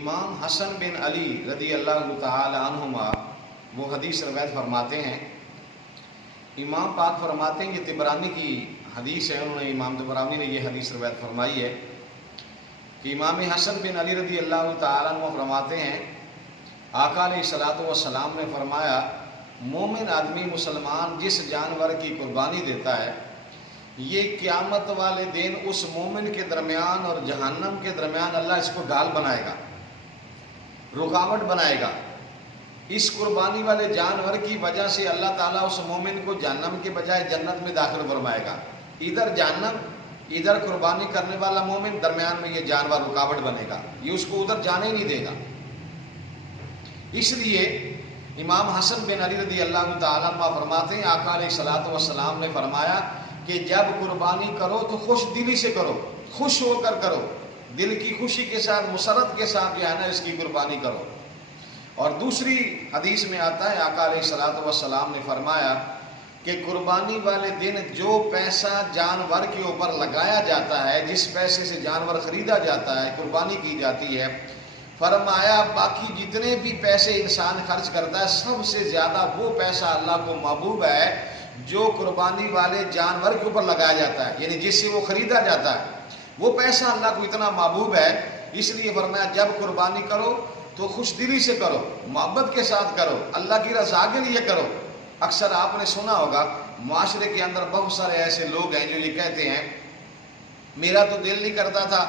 امام حسن بن علی رضی اللہ تعالی عنہما وہ حدیث روایت فرماتے ہیں، امام پاک فرماتے ہیں، یہ طبرانی کی حدیث ہے، انہوں نے امام طبرانی نے یہ حدیث روایت فرمائی ہے کہ امام حسن بن علی رضی اللہ تعالی عنہ فرماتے ہیں، آقا علیہ الصلوۃ والسلام نے فرمایا مومن آدمی مسلمان جس جانور کی قربانی دیتا ہے، یہ قیامت والے دن اس مومن کے درمیان اور جہنم کے درمیان اللہ اس کو ڈال بنائے گا، رکاوٹ بنائے گا۔ اس قربانی والے جانور کی وجہ سے اللہ تعالیٰ اس مومن کو جہنم کے بجائے جنت میں داخل فرمائے گا۔ ادھر جہنم، ادھر قربانی کرنے والا مومن، درمیان میں یہ جانور رکاوٹ بنے گا، یہ اس کو ادھر جانے نہیں دے گا۔ اس لیے امام حسن بن علی رضی اللہ تعالیٰ عنہ فرماتے ہیں، آقا علیہ الصلوۃ والسلام نے فرمایا کہ جب قربانی کرو تو خوش دلی سے کرو، خوش ہو کر کرو، دل کی خوشی کے ساتھ، مسرت کے ساتھ جو ہے نا اس کی قربانی کرو۔ اور دوسری حدیث میں آتا ہے، آقا علیہ الصلوۃ والسلام نے فرمایا کہ قربانی والے دن جو پیسہ جانور کے اوپر لگایا جاتا ہے، جس پیسے سے جانور خریدا جاتا ہے، قربانی کی جاتی ہے، فرمایا باقی جتنے بھی پیسے انسان خرچ کرتا ہے سب سے زیادہ وہ پیسہ اللہ کو محبوب ہے جو قربانی والے جانور کے اوپر لگایا جاتا ہے، یعنی جس سے وہ خریدا جاتا ہے، وہ پیسہ اللہ کو اتنا محبوب ہے۔ اس لیے فرمایا جب قربانی کرو تو خوش دلی سے کرو، محبت کے ساتھ کرو، اللہ کی رضا کے لیے کرو۔ اکثر آپ نے سنا ہوگا معاشرے کے اندر بہت سارے ایسے لوگ ہیں جو یہ کہتے ہیں میرا تو دل نہیں کرتا تھا،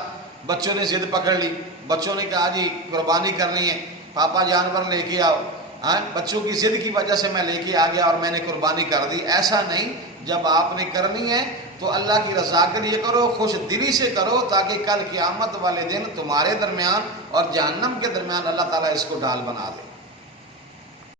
بچوں نے ضد پکڑ لی، بچوں نے کہا جی قربانی کرنی ہے، پاپا جانور لے کے آؤ، بچوں کی ضد کی وجہ سے میں لے کے آ گیا اور میں نے قربانی کر دی۔ ایسا نہیں، جب آپ نے کرنی ہے تو اللہ کی رضا کے لیے کرو، خوش دلی سے کرو، تاکہ کل قیامت والے دن تمہارے درمیان اور جہنم کے درمیان اللہ تعالیٰ اس کو ڈال بنا دے۔